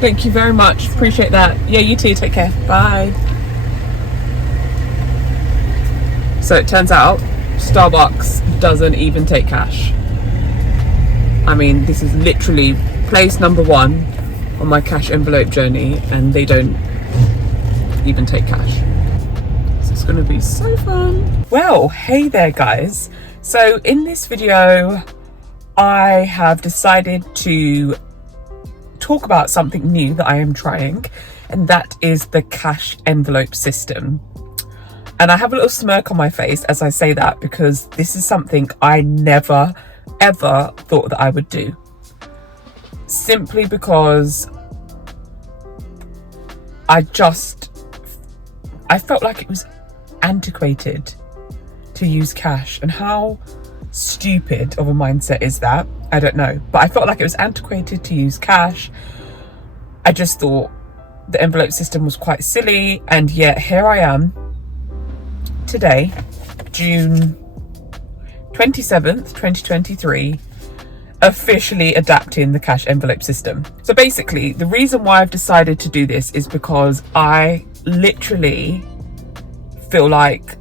Thank you very much. Appreciate that. Yeah, you too. Take care. Bye. So it turns out Starbucks doesn't even take cash. I mean, this is literally place number 1 on my cash envelope journey, and they don't even take cash. So it's gonna be so fun. Well, hey there guys. So in this video, I have decided to talk about something new that I am trying, and that is the cash envelope system. And I have a little smirk on my face as I say that, because this is something I never ever thought that I would do, simply because I felt like it was antiquated to use cash. And how stupid of a mindset is that? I don't know, but I felt like it was antiquated to use cash. I just thought the envelope system was quite silly, and yet here I am today, June 27th, 2023, officially adapting the cash envelope system. So basically, the reason why I've decided to do this is because I literally feel like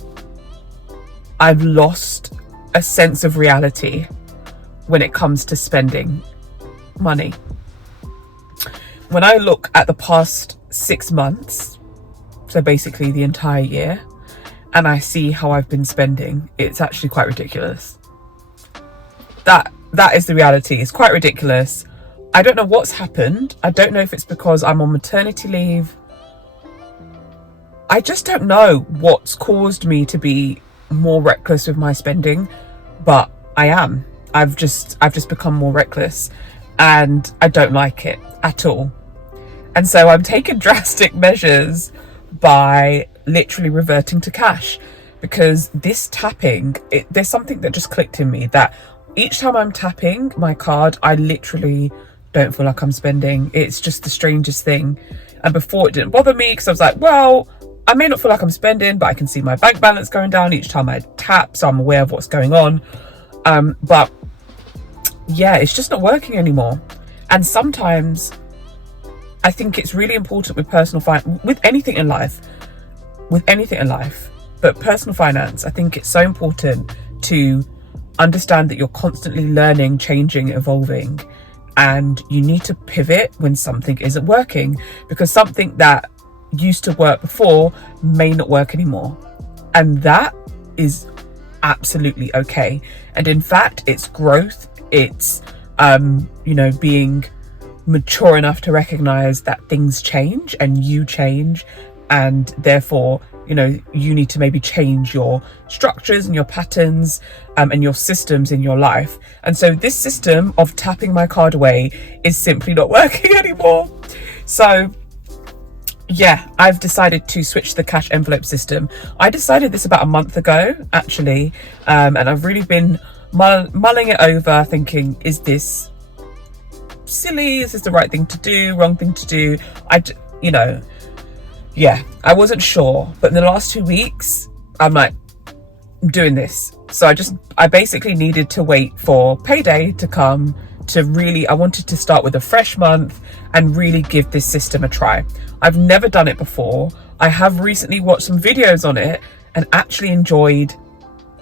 I've lost a sense of reality when it comes to spending money. When I look at the past 6 months, so basically the entire year, and I see how I've been spending, it's actually quite ridiculous. That is the reality. It's quite ridiculous. I don't know what's happened. I don't know if it's because I'm on maternity leave. I just don't know what's caused me to be more reckless with my spending, but I am. I've just become more reckless, and I don't like it at all. And so I'm taking drastic measures by literally reverting to cash, because this tapping, there's something that just clicked in me, that each time I'm tapping my card, I literally don't feel like I'm spending. It's just the strangest thing. And before, it didn't bother me because I was like, well, I may not feel like I'm spending, but I can see my bank balance going down each time I tap, so I'm aware of what's going on. But yeah, it's just not working anymore. And sometimes I think it's really important with personal finance, with anything in life, but personal finance, I think it's so important to understand that you're constantly learning, changing, evolving, and you need to pivot when something isn't working, because something that used to work before may not work anymore. And that is absolutely okay. And in fact, it's growth. It's, being mature enough to recognize that things change and you change, and therefore, you need to maybe change your structures and your patterns and your systems in your life. And so this system of tapping my card away is simply not working anymore. So yeah, I've decided to switch to the cash envelope system. I decided this about a month ago, actually, and I've really been mulling it over, thinking, is this silly? Is this the right thing to do? Wrong thing to do? Yeah, I wasn't sure, but in the last 2 weeks, I'm like, I'm doing this. So I basically needed to wait for payday to come I wanted to start with a fresh month and really give this system a try. I've never done it before. I have recently watched some videos on it and actually enjoyed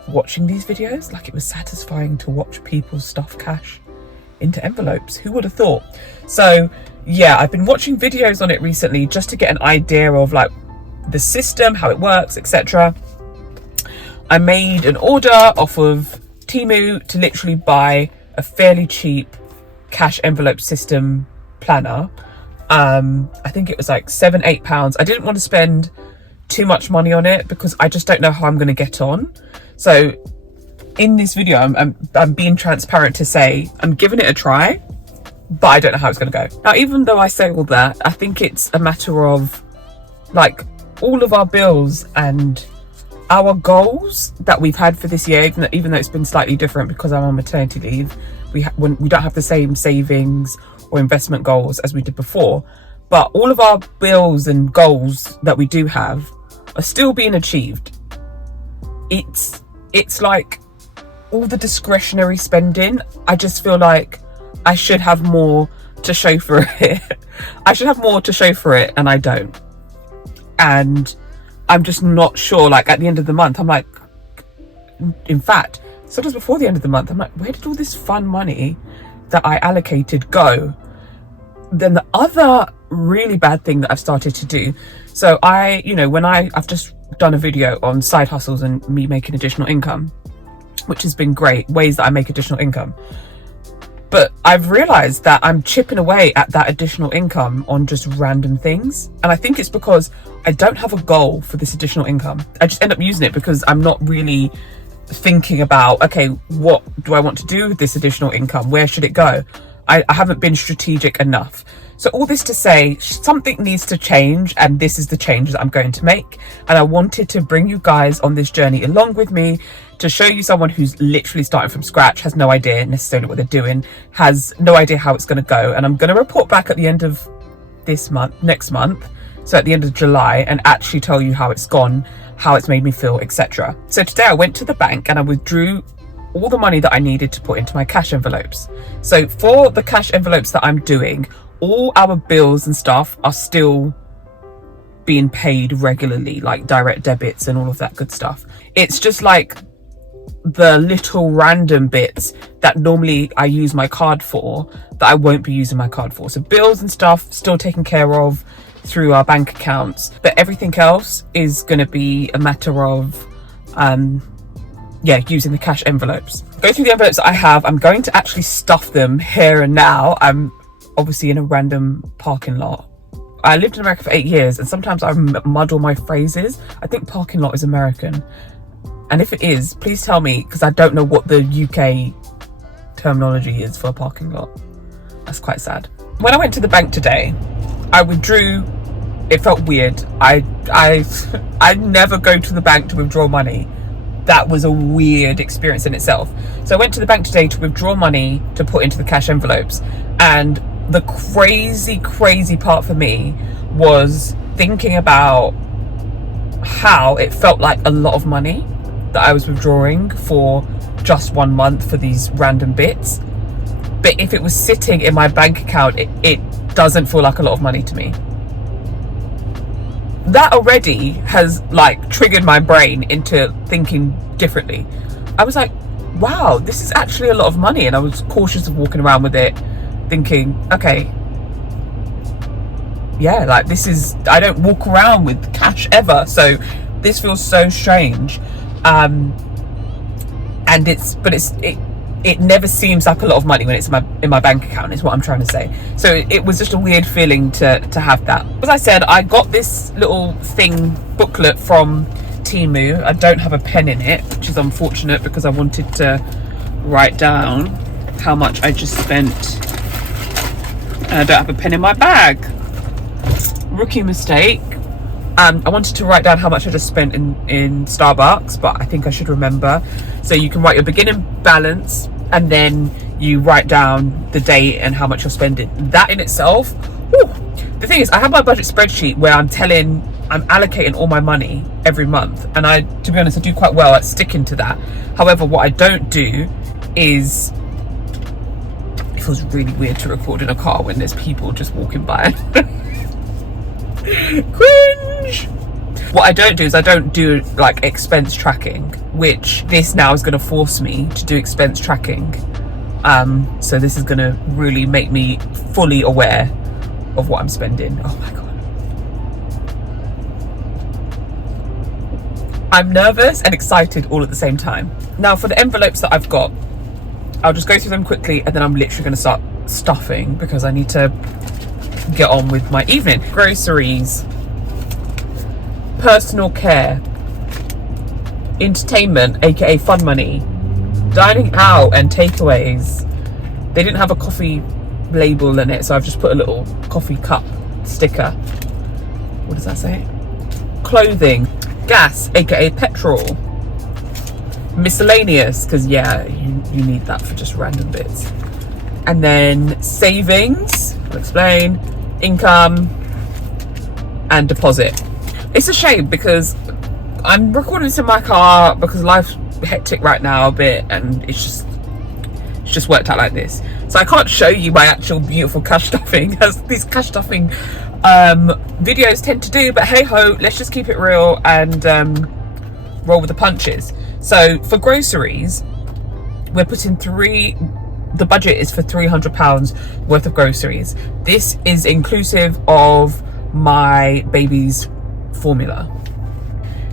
watching these videos. Like, it was satisfying to watch people stuff cash into envelopes. Who would have thought? So yeah, I've been watching videos on it recently just to get an idea of like the system, how it works, etc. I made an order off of Temu to literally buy a fairly cheap cash envelope system planner. I think it was like £7-8. I didn't want to spend too much money on it because I just don't know how I'm going to get on. So in this video, I'm being transparent to say I'm giving it a try, but I don't know how it's going to go. Now, even though I say all that, I think it's a matter of like all of our bills and our goals that we've had for this year, even though it's been slightly different because I'm on maternity leave. We don't have the same savings or investment goals as we did before, but all of our bills and goals that we do have are still being achieved. It's like all the discretionary spending, I just feel like I should have more to show for it. I should have more to show for it, and I don't. And I'm just not sure, like at the end of the month, I'm like, in fact, sometimes before the end of the month, I'm like, where did all this fun money that I allocated go? Then the other really bad thing that I've started to do, so I've just done a video on side hustles and me making additional income, which has been great, ways that I make additional income. But I've realized that I'm chipping away at that additional income on just random things. And I think it's because I don't have a goal for this additional income. I just end up using it because I'm not really thinking about, okay, what do I want to do with this additional income? Where should it go? I haven't been strategic enough. So all this to say, something needs to change, and this is the change that I'm going to make. And I wanted to bring you guys on this journey along with me, to show you someone who's literally starting from scratch, has no idea necessarily what they're doing, has no idea how it's going to go. And I'm going to report back at the end of next month, so at the end of July, and actually tell you how it's gone, how it's made me feel, etc. So today I went to the bank and I withdrew all the money that I needed to put into my cash envelopes. So for the cash envelopes that I'm doing, all our bills and stuff are still being paid regularly, like direct debits and all of that good stuff. It's just like the little random bits that normally I use my card for that I won't be using my card for. So bills and stuff still taken care of through our bank accounts, but everything else is going to be a matter of using the cash envelopes. Go through the envelopes that I have. I'm going to actually stuff them here and now. I'm obviously in a random parking lot. I lived in America for 8 years, and sometimes I muddle my phrases. I think parking lot is American, and if it is, please tell me, because I don't know what the UK terminology is for a parking lot. That's quite sad. When I went to the bank today, I withdrew. It felt weird. I never go to the bank to withdraw money. That was a weird experience in itself. So I went to the bank today to withdraw money to put into the cash envelopes, and the crazy part for me was thinking about how it felt like a lot of money that I was withdrawing for just 1 month for these random bits. But if it was sitting in my bank account, it doesn't feel like a lot of money to me. That already has like triggered my brain into thinking differently. I was like, wow, this is actually a lot of money. And I was cautious of walking around with it, thinking, okay, yeah, like this is, I don't walk around with cash ever, so this feels so strange. And it never seems like a lot of money when it's in my bank account, is what I'm trying to say. So it was just a weird feeling to have that. As I said, I got this little booklet from Temu. I don't have a pen in it, which is unfortunate because I wanted to write down how much I just spent. And I don't have a pen in my bag. Rookie mistake. I wanted to write down how much I just spent in Starbucks, but I think I should remember. So you can write your beginning balance, and then you write down the date and how much you're spending. That in itself, whew. The thing is, I have my budget spreadsheet where I'm allocating all my money every month, and to be honest, I do quite well at sticking to that. However, what I don't do is, it feels really weird to record in a car when there's people just walking by. Cringe. What I don't do is I don't do like expense tracking, which this now is going to force me to do expense tracking. So this is going to really make me fully aware of what I'm spending. Oh my god, I'm nervous and excited all at the same time. Now for the envelopes that I've got, I'll just go through them quickly, and then I'm literally going to start stuffing because I need to get on with my evening. Groceries, personal care, entertainment, aka fun money, dining out and takeaways. They didn't have a coffee label in it, so I've just put a little coffee cup sticker. What does that say? Clothing, gas, aka petrol, miscellaneous, because yeah, you need that for just random bits. And then savings, I'll explain, income, and deposit. It's a shame because I'm recording this in my car because life's hectic right now a bit, and it's just worked out like this. So I can't show you my actual beautiful cash stuffing, as these cash stuffing videos tend to do, but hey ho, let's just keep it real and roll with the punches. So for groceries, we're putting the budget is for £300 worth of groceries. This is inclusive of my baby's formula.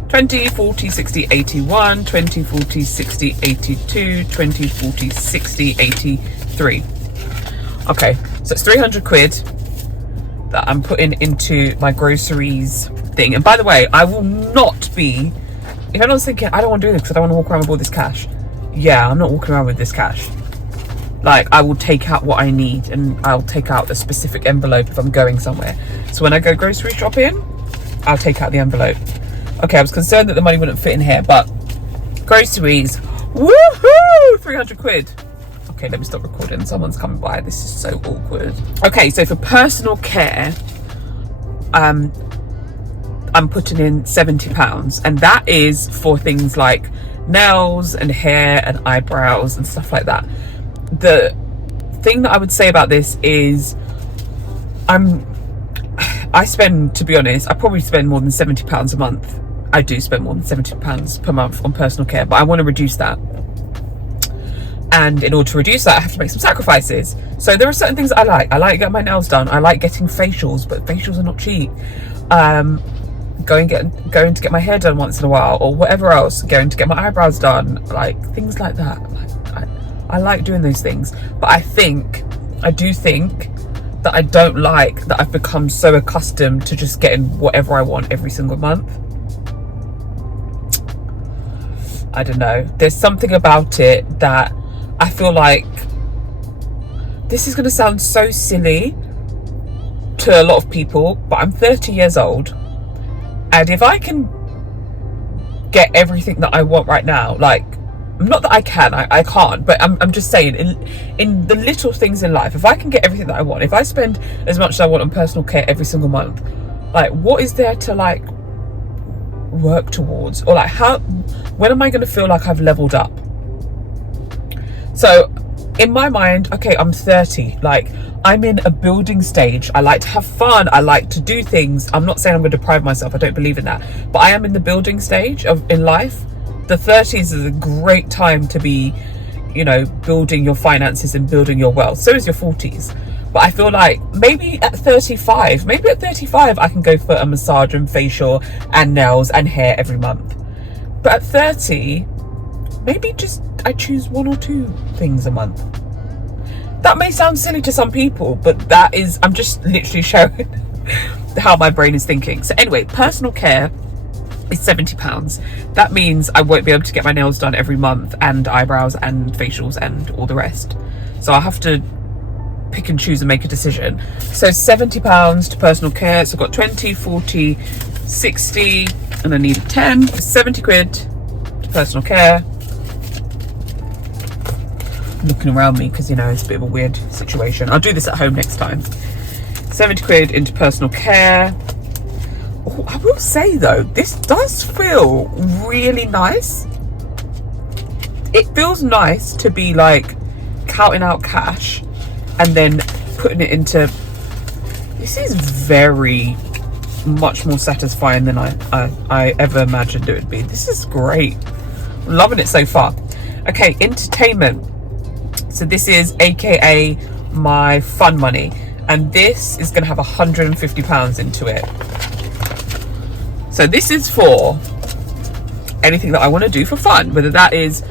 20, 40, 60, 81, 20, 40, 60, 82, 20, 40, 60, 83. Okay, so it's 300 quid that I'm putting into my groceries thing. And by the way, I will not be, if anyone's thinking, I don't want to do this because I don't want to walk around with all this cash. Yeah, I'm not walking around with this cash. Like, I will take out what I need, and I'll take out a specific envelope if I'm going somewhere. So when I go grocery shopping, I'll take out the envelope. Okay, I was concerned that the money wouldn't fit in here, but groceries, woohoo, 300 quid. Okay, let me stop recording. Someone's coming by. This is so awkward. Okay, so for personal care, I'm putting in £70, and that is for things like nails and hair and eyebrows and stuff like that. The thing that I would say about this is I spend, to be honest, I probably spend more than £70 a month. I do spend more than £70 per month on personal care, but I want to reduce that. And in order to reduce that, I have to make some sacrifices. So there are certain things that I like. I like getting my nails done. I like getting facials, but facials are not cheap. Going to get my hair done once in a while, or whatever else. Going to get my eyebrows done, like things like that. I like doing those things, but I do think that I don't like that I've become so accustomed to just getting whatever I want every single month. I don't know. There's something about it that I feel like, this is going to sound so silly to a lot of people, but I'm 30 years old, and if I can get everything that I want right now, like, not that I can, I can't, but I'm just saying, in the little things in life, if I can get everything that I want, if I spend as much as I want on personal care every single month, like, what is there to, like, work towards? Or, like, when am I going to feel like I've leveled up? So in my mind, okay, I'm 30, like, I'm in a building stage. I like to have fun. I like to do things. I'm not saying I'm going to deprive myself. I don't believe in that, but I am in the building stage in life. The 30s is a great time to be, you know, building your finances and building your wealth. So is your 40s. But I feel like maybe at 35 I can go for a massage and facial and nails and hair every month. But at 30, maybe just I choose 1 or 2 things a month. That may sound silly to some people, but that is, I'm just literally showing how my brain is thinking. So anyway, personal care is £70. That means I won't be able to get my nails done every month, and eyebrows and facials and all the rest. So I'll have to pick and choose and make a decision. So £70 to personal care. So I've got 20, 40, 60, and I need a 10. 70 quid to personal care. I'm looking around me because, you know, it's a bit of a weird situation. I'll do this at home next time. 70 quid into personal care. Oh, I will say though, this does feel really nice. It feels nice to be like counting out cash and then putting it into, this is very much more satisfying than I ever imagined it would be. This is great. I'm loving it so far. Okay, entertainment. So this is AKA my fun money, and this is going to have £150 into it. So this is for anything that I want to do for fun, whether that is,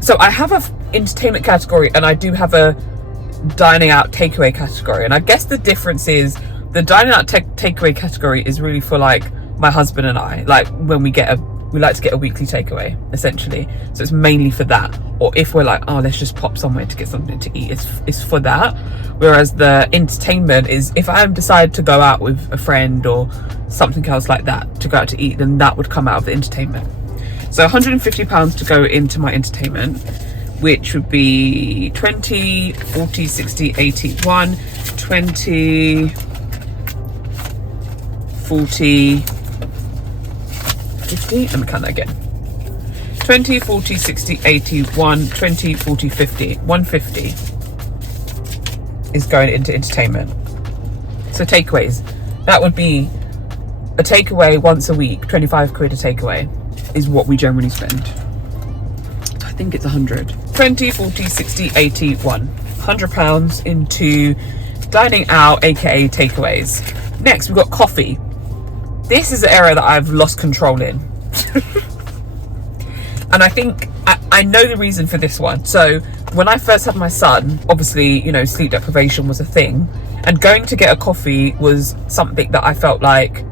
so I have a entertainment category and I do have a dining out takeaway category, and I guess the difference is the dining out takeaway category is really for like my husband and I, like when we like to get a weekly takeaway essentially, so it's mainly for that. Or if we're like, oh, let's just pop somewhere to get something to eat, it's for that. Whereas the entertainment is if I decide to go out with a friend or something else like that to go out to eat, then that would come out of the entertainment. So £150 to go into my entertainment, which would be 20, 40, 60, 81, 20, 40, 50, let me count that again. 20, 40, 60, 80, 1, 20, 40, 50, 150. is going into entertainment. So takeaways, that would be a takeaway once a week, 25 quid a takeaway is what we generally spend. I think it's 100. 20, 40, 60, 80, 100 pounds into dining out, aka takeaways. Next, we've got coffee. This is the area that I've lost control in. And I think I know the reason for this one. So when I first had my son, obviously, you know, sleep deprivation was a thing, and going to get a coffee was something that I felt like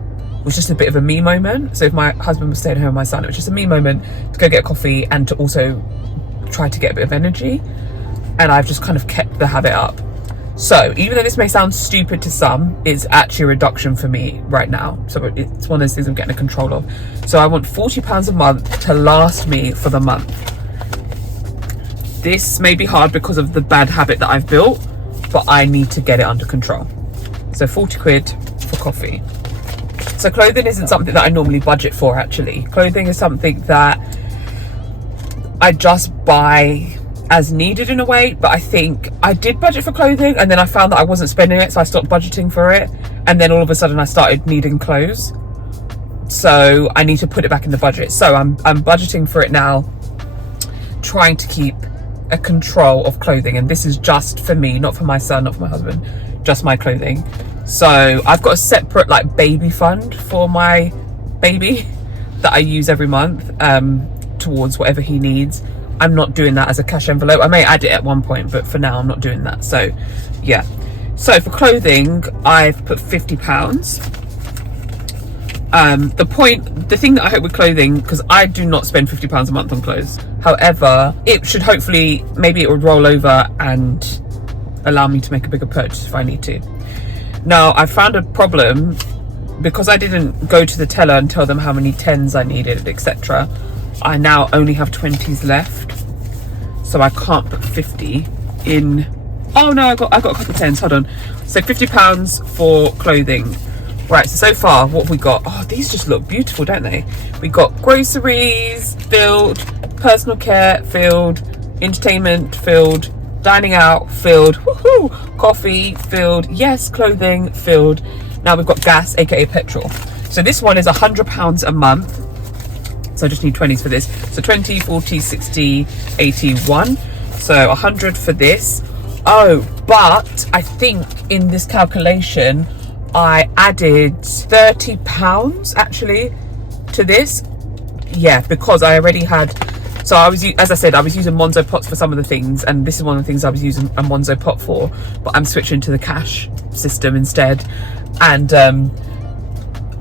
was just a bit of a me moment. So if my husband was staying home with my son, it was just a me moment to go get a coffee and to also try to get a bit of energy. And I've just kind of kept the habit up. So even though this may sound stupid to some, it's actually a reduction for me right now. So it's one of those things I'm getting control of. So I want £40 a month to last me for the month. This may be hard because of the bad habit that I've built, but I need to get it under control. So 40 quid for coffee. So clothing isn't something that I normally budget for, actually. Clothing is something that I just buy as needed in a way, but I think I did budget for clothing and then I found that I wasn't spending it, so I stopped budgeting for it, and then all of a sudden I started needing clothes. So I need to put it back in the budget. So I'm budgeting for it now, trying to keep a control of clothing, and this is just for me, not for my son, not for my husband, just my clothing. So I've got a separate like baby fund for my baby that I use every month towards whatever he needs. I'm not doing that as a cash envelope. I may add it at one point, but for now I'm not doing that. So yeah, so for clothing I've put £50. The thing that I hope with clothing, because I do not spend £50 a month on clothes, however it should hopefully, maybe it would roll over and allow me to make a bigger purchase if I need to. Now I found a problem because I didn't go to the teller and tell them how many 10s I needed, etc. I now only have 20s left, so I can't put 50 in. Oh no, I got a couple of 10s, hold on. So £50 for clothing. Right, so far what have we got? Oh, these just look beautiful, don't they? We got groceries filled, personal care filled, entertainment filled, dining out filled, woohoo, coffee filled, yes, clothing filled. Now we've got gas, aka petrol. So this one is £100 a month. So I just need 20s for this. So 20, 40, 60, 81. So 100 for this. Oh, but I think in this calculation I added £30 actually to this. Yeah, because I already had, so I was, as I said, I was using Monzo pots for some of the things, and this is one of the things I was using a Monzo pot for, but I'm switching to the cash system instead. And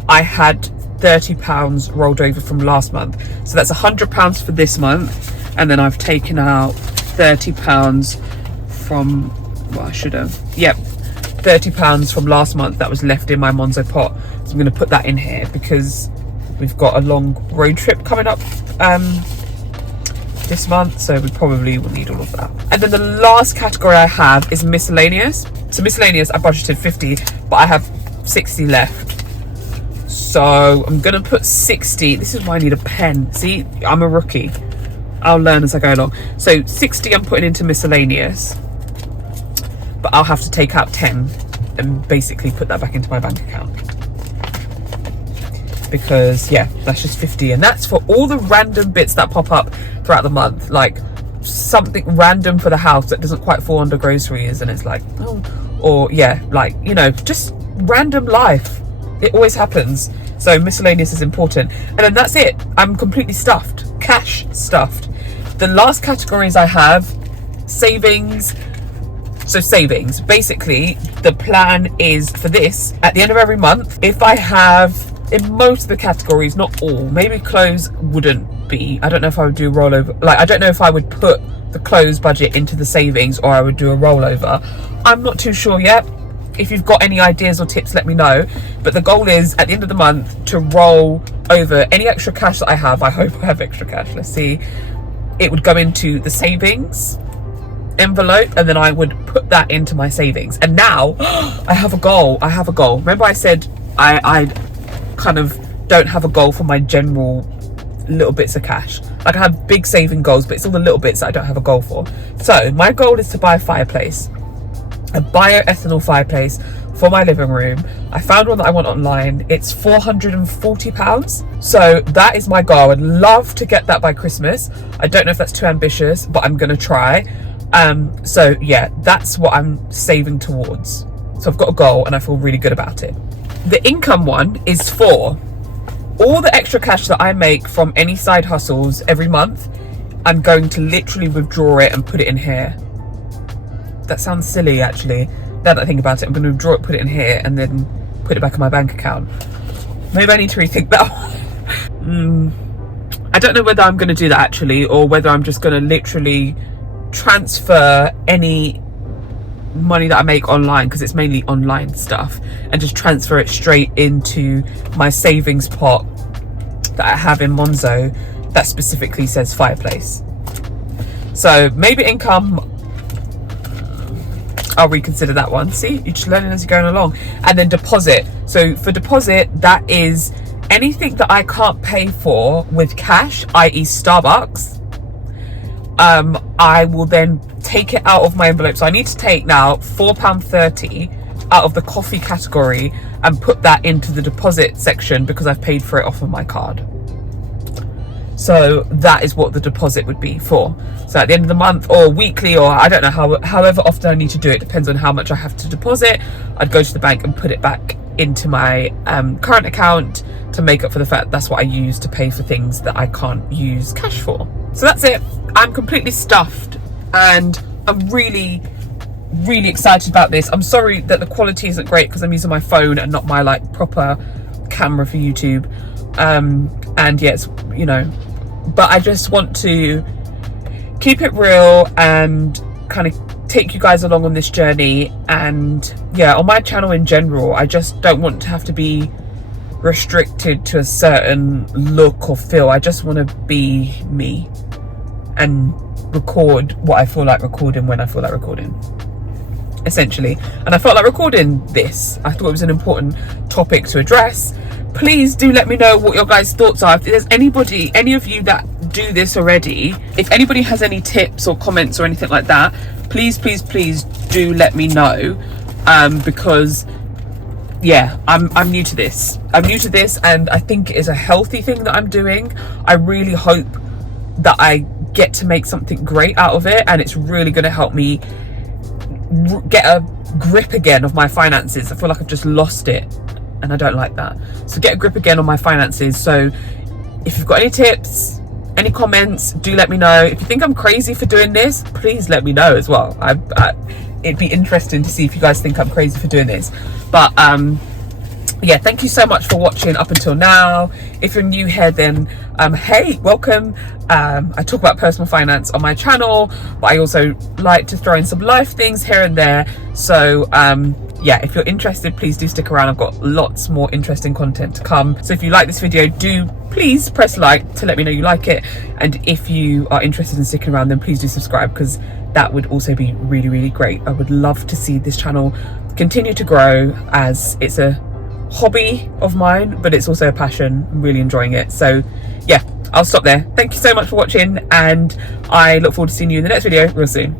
I had £30 rolled over from last month, so that's £100 for this month, and then I've taken out £30 from, well, I should have, yep, £30 from last month that was left in my Monzo pot. So I'm going to put that in here because we've got a long road trip coming up this month, so we probably will need all of that. And then the last category I have is miscellaneous. So miscellaneous, I budgeted 50, but I have 60 left. So I'm gonna put 60. This is why I need a pen. See, I'm a rookie. I'll learn as I go along. So 60 I'm putting into miscellaneous, but I'll have to take out 10 and basically put that back into my bank account. Because yeah, that's just 50, and that's for all the random bits that pop up throughout the month, like something random for the house that doesn't quite fall under groceries, and it's like, oh, or yeah, like, you know, just random life. It always happens. So miscellaneous is important. And then that's it. I'm completely stuffed. Cash stuffed. The last categories I have, savings. So savings, basically the plan is for this, at the end of every month, if I have, in most of the categories, not all, maybe clothes wouldn't be, I don't know if I would do a rollover, like I don't know if I would put the clothes budget into the savings or I would do a rollover. I'm not too sure yet. If you've got any ideas or tips, let me know. But the goal is at the end of the month to roll over any extra cash that I have. I hope I have extra cash, let's see. It would go into the savings envelope, and then I would put that into my savings. And now I have a goal. Remember I said I kind of don't have a goal for my general little bits of cash. Like I have big saving goals, but it's all the little bits that I don't have a goal for. So my goal is to buy a fireplace. a bioethanol fireplace for my living room. I found one that I want online. It's £440. So that is my goal. I'd love to get that by Christmas. I don't know if that's too ambitious, but I'm gonna try. So yeah, that's what I'm saving towards. So I've got a goal and I feel really good about it. The income one is for all the extra cash that I make from any side hustles every month. I'm going to literally withdraw it and put it in here. That sounds silly, actually. Now that I think about it, I'm going to withdraw it, put it in here, and then put it back in my bank account. Maybe I need to rethink that one. I don't know whether I'm going to do that, actually, or whether I'm just going to literally transfer any money that I make online, because it's mainly online stuff, and just transfer it straight into my savings pot that I have in Monzo that specifically says fireplace. So maybe income, I'll reconsider that one. See, you're just learning as you're going along. And then deposit. So for deposit, that is anything that I can't pay for with cash, i.e. Starbucks. I will then take it out of my envelope. So I need to take now £4.30 out of the coffee category and put that into the deposit section because I've paid for it off of my card. So that is what the deposit would be for. So at the end of the month or weekly, or I don't know, however often I need to do it, depends on how much I have to deposit. I'd go to the bank and put it back into my current account to make up for the fact that's what I use to pay for things that I can't use cash for. So that's it. I'm completely stuffed and I'm really excited about this. I'm sorry that the quality isn't great because I'm using my phone and not my like proper camera for YouTube. And yes, you know, but I just want to keep it real and kind of take you guys along on this journey. And yeah, on my channel in general, I just don't want to have to be restricted to a certain look or feel. I just want to be me and record what I feel like recording when I feel like recording, essentially. And I felt like recording this. I thought it was an important topic to address. Please do let me know what your guys' thoughts are. If there's any of you that do this already, if anybody has any tips or comments or anything like that, please do let me know. Because yeah, I'm new to this. And I think it is a healthy thing that I'm doing. I really hope that I get to make something great out of it, and it's really going to help me get a grip again of my finances. I feel like I've just lost it and I don't like that. So get a grip again on my finances. So if you've got any tips, any comments, do let me know. If you think I'm crazy for doing this, please let me know as well. It'd be interesting to see if you guys think I'm crazy for doing this. But yeah, thank you so much for watching up until now. If you're new here, then hey, welcome. I talk about personal finance on my channel, but I also like to throw in some life things here and there. So yeah, if you're interested, please do stick around. I've got lots more interesting content to come. So if you like this video, do please press like to let me know you like it. And if you are interested in sticking around, then please do subscribe, because that would also be really great. I would love to see this channel continue to grow, as it's a hobby of mine, but it's also a passion. I'm really enjoying it. So yeah, I'll stop there. Thank you so much for watching, and I look forward to seeing you in the next video real soon.